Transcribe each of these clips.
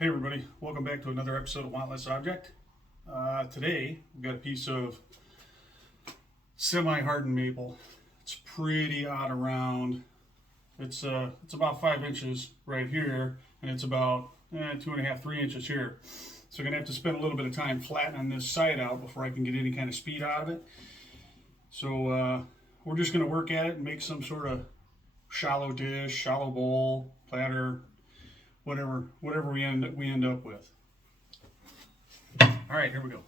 Hey everybody, welcome back to another episode of Want Less Object. Today we've got a piece of semi-hardened maple. It's pretty odd around. It's about 5 inches right here, and it's about 2.5, 3 inches here. So I'm gonna have to spend a little bit of time flattening this side out before I can get any kind of speed out of it. So we're just gonna work at it and make some sort of shallow dish, shallow bowl, platter, whatever we end up with. All right, here we go.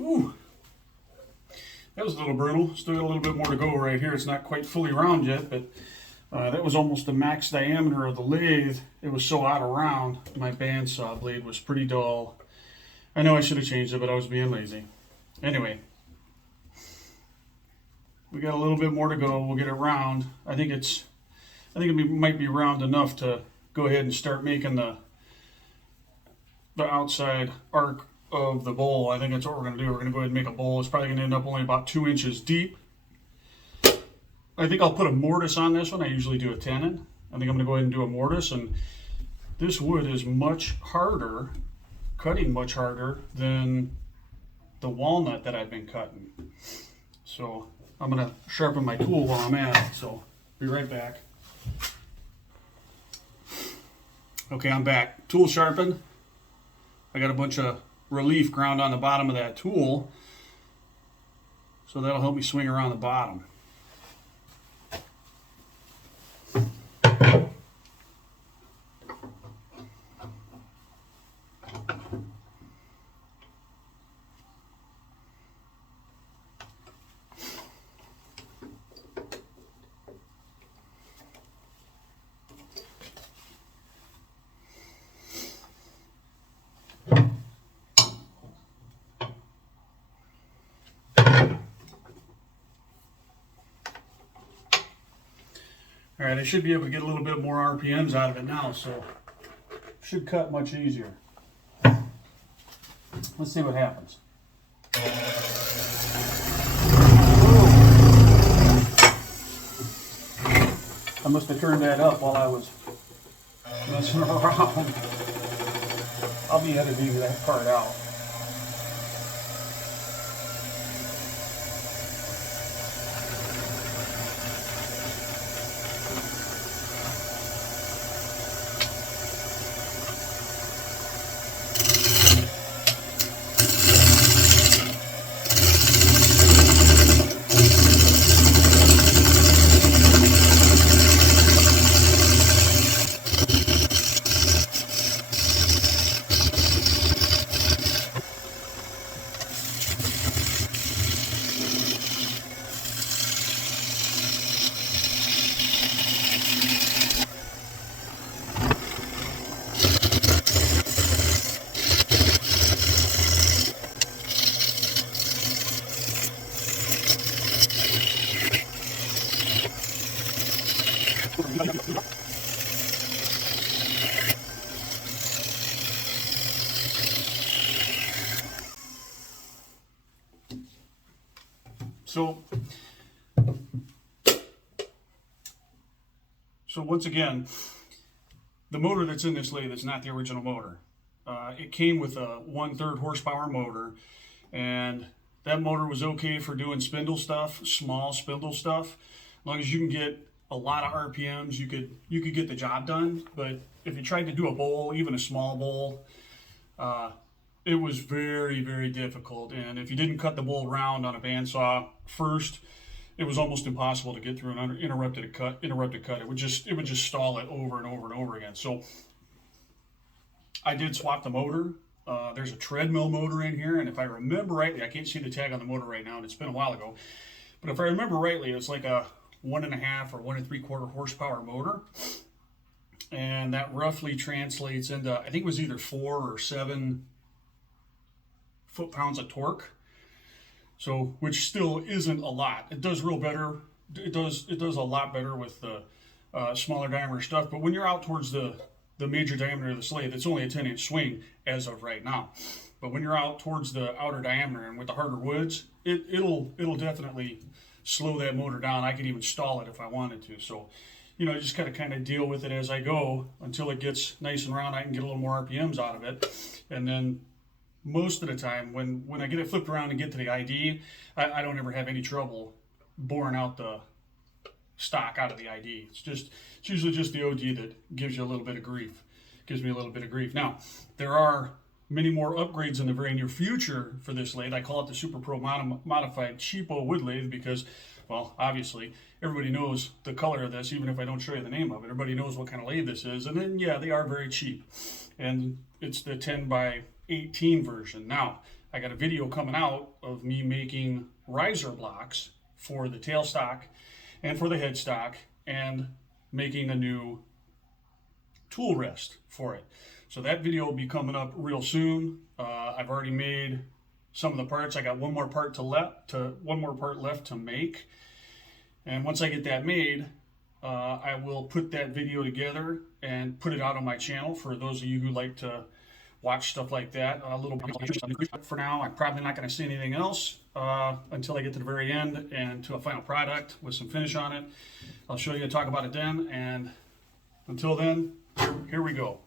Ooh, that was a little brutal. Still got a little bit more to go right here. It's not quite fully round yet, but that was almost the max diameter of the lathe. It was so out of round. My bandsaw blade was pretty dull. I know I should have changed it, but I was being lazy. Anyway, we got a little bit more to go. We'll get it round. I think it might be round enough to go ahead and start making the outside arc of the bowl. I think that's what we're going to do. We're going to go ahead and make a bowl. It's probably going to end up only about 2 inches deep. I think I'll put a mortise on this one. I usually do a tenon. I think I'm going to go ahead and do a mortise, and this wood is much harder, cutting much harder than the walnut that I've been cutting. So I'm going to sharpen my tool while I'm at it, so be right back. Okay, I'm back. Tool sharpened. I got a bunch of relief ground on the bottom of that tool, so that'll help me swing around the bottom. All right, I should be able to get a little bit more RPMs out of it now, so should cut much easier. Let's see what happens. I must have turned that up while I was messing around. I'll be editing that part out. So once again, the motor that's in this lathe is not the original motor. It came with a 1/3 horsepower motor, and that motor was okay for doing spindle stuff, small spindle stuff. As long as you can get a lot of RPMs, you could get the job done. But if you tried to do a bowl, even a small bowl, it was very, very difficult. And if you didn't cut the bowl round on a bandsaw first, it was almost impossible to get through an interrupted cut. It would just stall it over and over and over again. So I did swap the motor. There's a treadmill motor in here, and if I remember rightly, I can't see the tag on the motor right now, and it's been a while ago. But if I remember rightly, it's like a 1.5 or 1 3/4 horsepower motor, and that roughly translates into, I think it was either 4 or 7 foot-pounds of torque. So, which still isn't a lot. It does real better. It does a lot better with the smaller diameter stuff. But when you're out towards the major diameter of the lathe, it's only a 10-inch swing as of right now. But when you're out towards the outer diameter and with the harder woods, it'll definitely slow that motor down. I can even stall it if I wanted to. So, you know, I just gotta kind of deal with it as I go until it gets nice and round. I can get a little more RPMs out of it, and then most of the time, when I get it flipped around and get to the ID, I don't ever have any trouble boring out the stock out of the ID. It's usually just the OD that gives you a little bit of grief. Gives me a little bit of grief. Now, there are many more upgrades in the very near future for this lathe. I call it the Super Pro Modified Cheapo Wood Lathe because, well, obviously, everybody knows the color of this, even if I don't show you the name of it. Everybody knows what kind of lathe this is. And then, yeah, they are very cheap. And it's the 10x18 version. Now, I got a video coming out of me making riser blocks for the tailstock and for the headstock, and making a new tool rest for it. So that video will be coming up real soon. I've already made some of the parts. I got one more part left to make. And once I get that made, I will put that video together and put it out on my channel for those of you who like to watch stuff like that. A little for now. I'm probably not going to see anything else until I get to the very end and to a final product with some finish on it. I'll show you and talk about it then. And until then, here we go.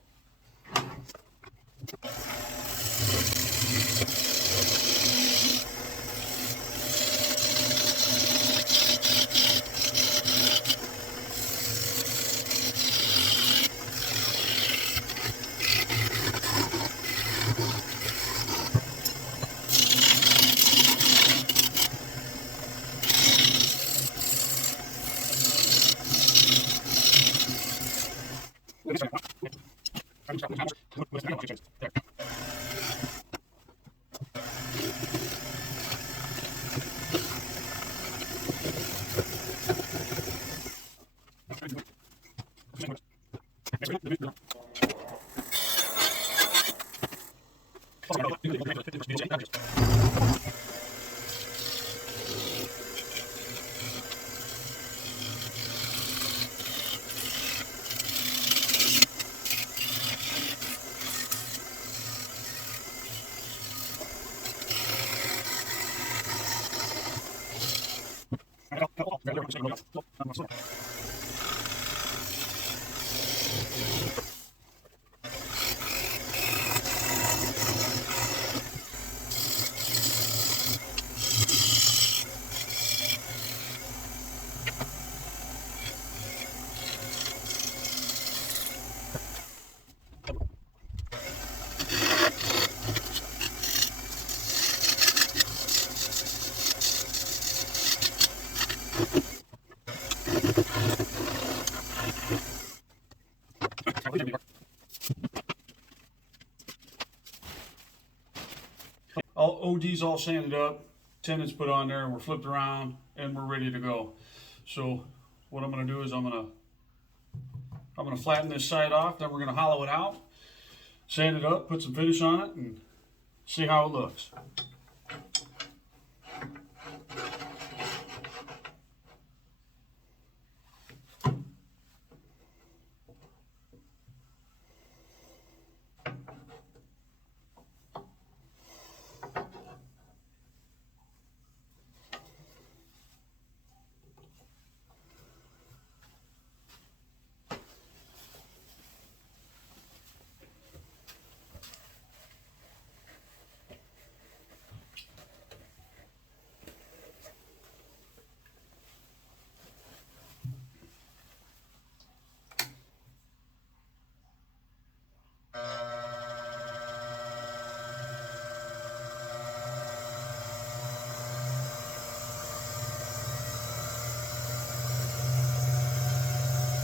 All OD's all sanded up, tendons put on there, and we're flipped around, and we're ready to go. So what I'm going to do is I'm going to flatten this side off, then we're going to hollow it out, sand it up, put some finish on it, and see how it looks.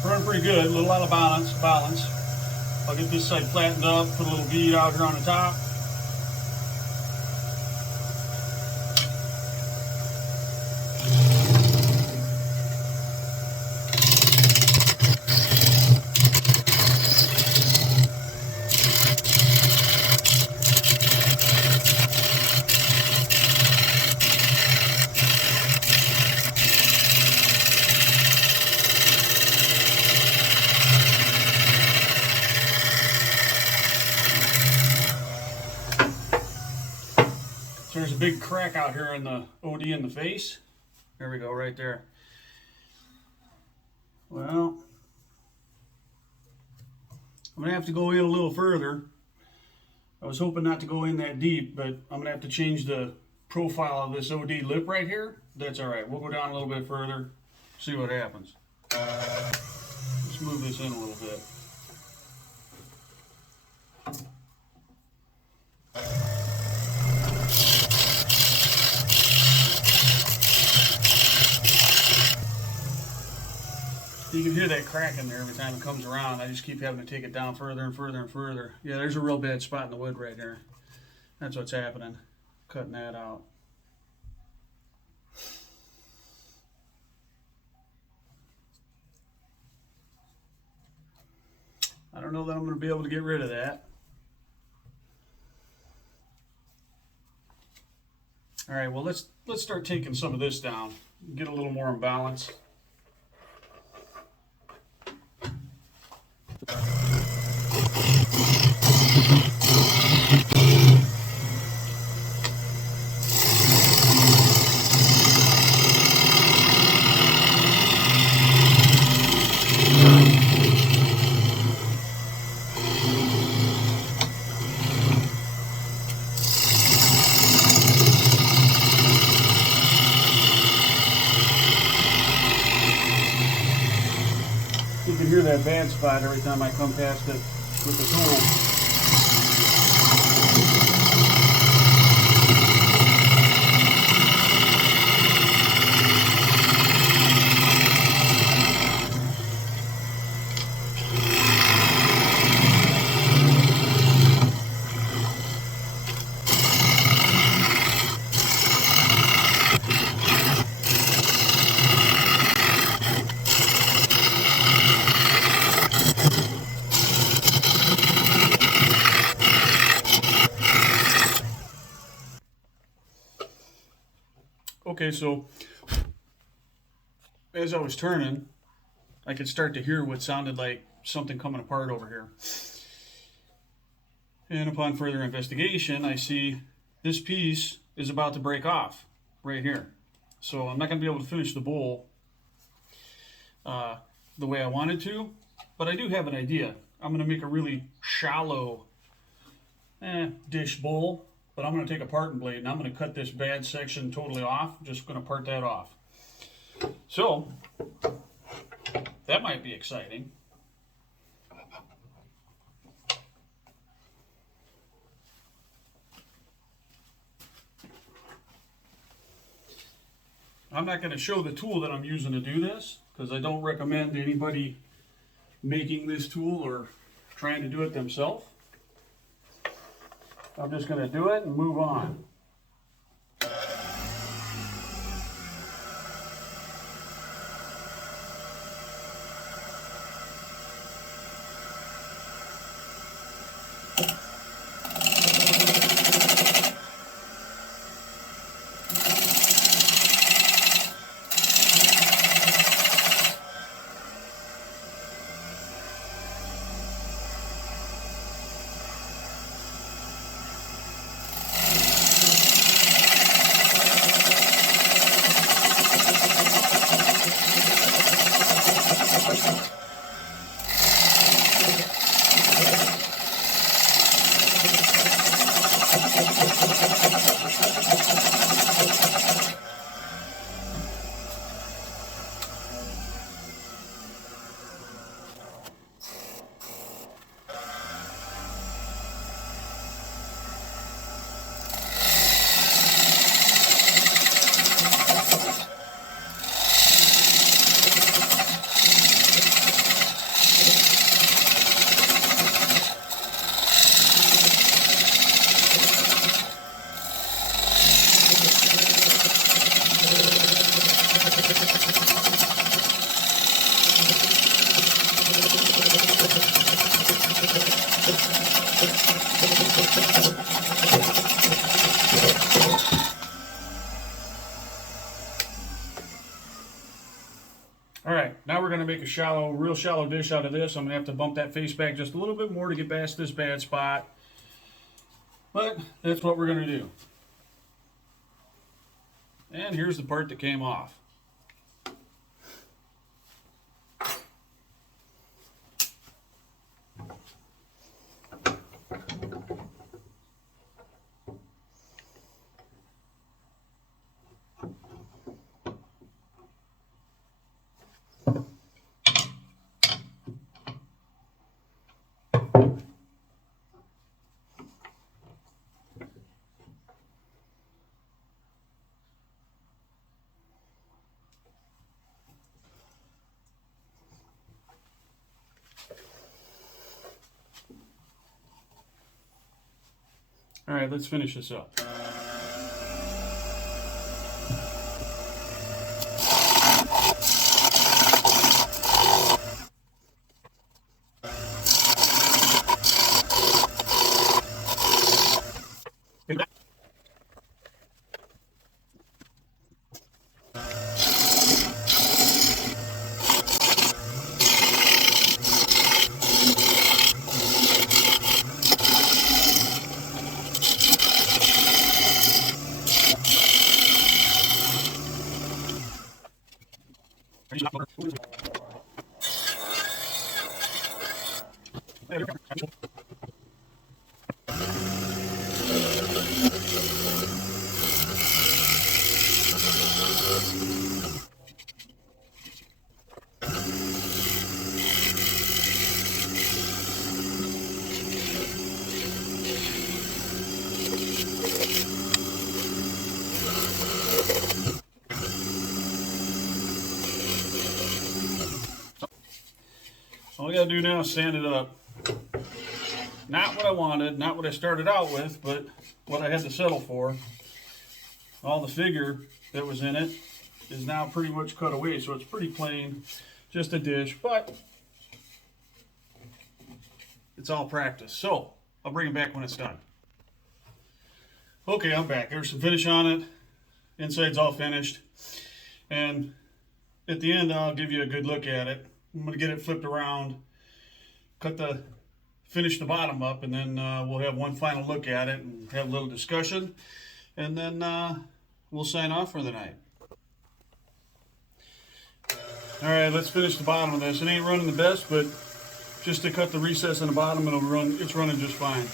Running pretty good, a little out of balance. I'll get this side flattened up, put a little bead out here on the top. So there's a big crack out here in the OD in the face. There we go, right there. Well, I'm gonna have to go in a little further. I was hoping not to go in that deep, but I'm gonna have to change the profile of this OD lip right here. That's all right, we'll go down a little bit further, see what happens. Let's move this in a little bit. You can hear that cracking there every time it comes around. I just keep having to take it down further and further and further. Yeah, there's a real bad spot in the wood right there. That's what's happening. Cutting that out. I don't know that I'm going to be able to get rid of that. All right, well, let's start taking some of this down. Get a little more in balance. You can hear that bad spot every time I come past it with the tool. Okay, so as I was turning, I could start to hear what sounded like something coming apart over here. And upon further investigation, I see this piece is about to break off right here. So I'm not going to be able to finish the bowl the way I wanted to, but I do have an idea. I'm going to make a really shallow dish bowl, but I'm going to take a parting blade and I'm going to cut this bad section totally off. Just going to part that off. So that might be exciting. I'm not going to show the tool that I'm using to do this because I don't recommend anybody making this tool or trying to do it themselves. I'm just going to do it and move on. All right, now we're going to make a real shallow dish out of this. I'm going to have to bump that face back just a little bit more to get past this bad spot. But that's what we're going to do. And here's the part that came off. All right, let's finish this up. All I gotta do now is sand it up. Not what I wanted, not what I started out with, but what I had to settle for. All the figure that was in it is now pretty much cut away, so it's pretty plain, just a dish, but it's all practice. So I'll bring it back when it's done. Okay, I'm back. There's some finish on it. Inside's all finished. And at the end, I'll give you a good look at it. I'm going to get it flipped around, finish the bottom up, and then we'll have one final look at it and have a little discussion. And then we'll sign off for the night. All right, let's finish the bottom of this. It ain't running the best, but just to cut the recess in the bottom, it's running just fine.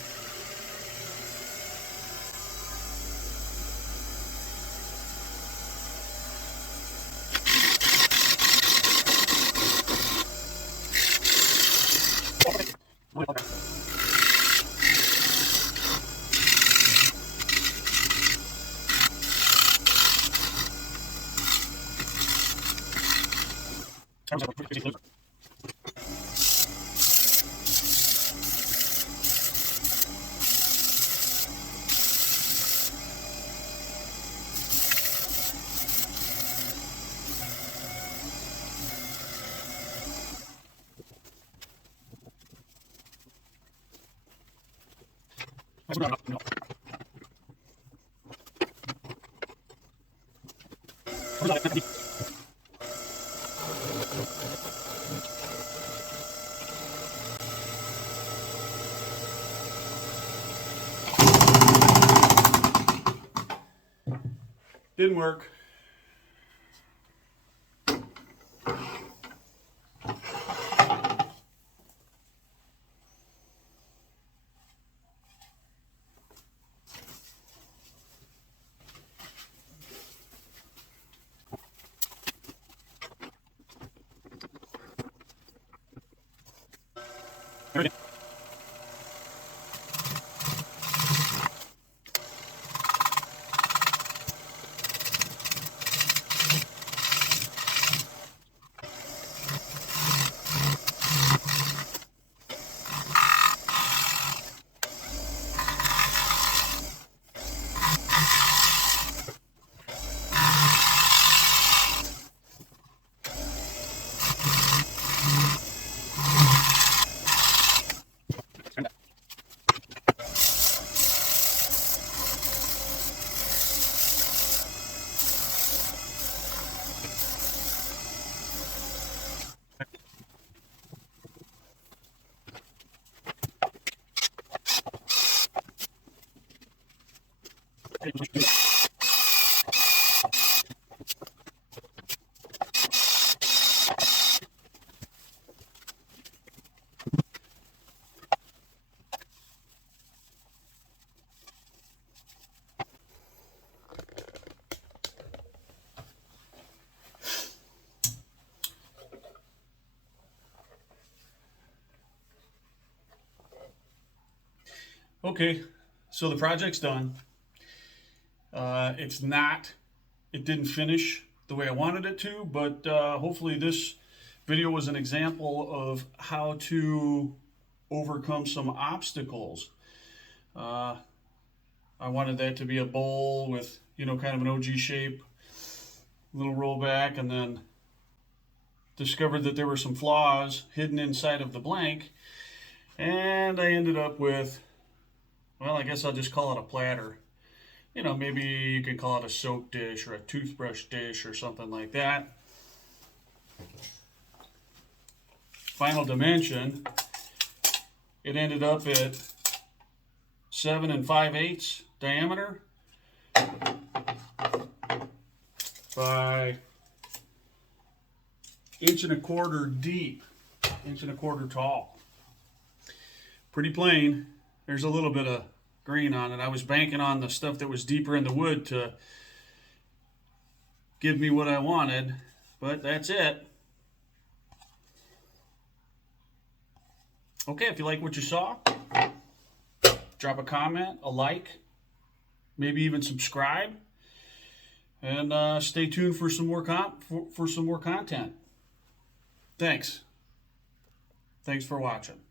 Didn't work. Okay, so the project's done. It didn't finish the way I wanted it to, but hopefully this video was an example of how to overcome some obstacles. I wanted that to be a bowl with, kind of an OG shape, little rollback, and then discovered that there were some flaws hidden inside of the blank, and I ended up with, well, I guess I'll just call it a platter. Maybe you could call it a soap dish or a toothbrush dish or something like that. Final dimension, it ended up at 7 5/8 diameter by 1.25 inches deep, 1.25 inches tall. Pretty plain. There's a little bit of green on it. I was banking on the stuff that was deeper in the wood to give me what I wanted, but that's it. Okay, if you like what you saw, drop a comment, a like, maybe even subscribe, and stay tuned for some more content. Thanks for watching.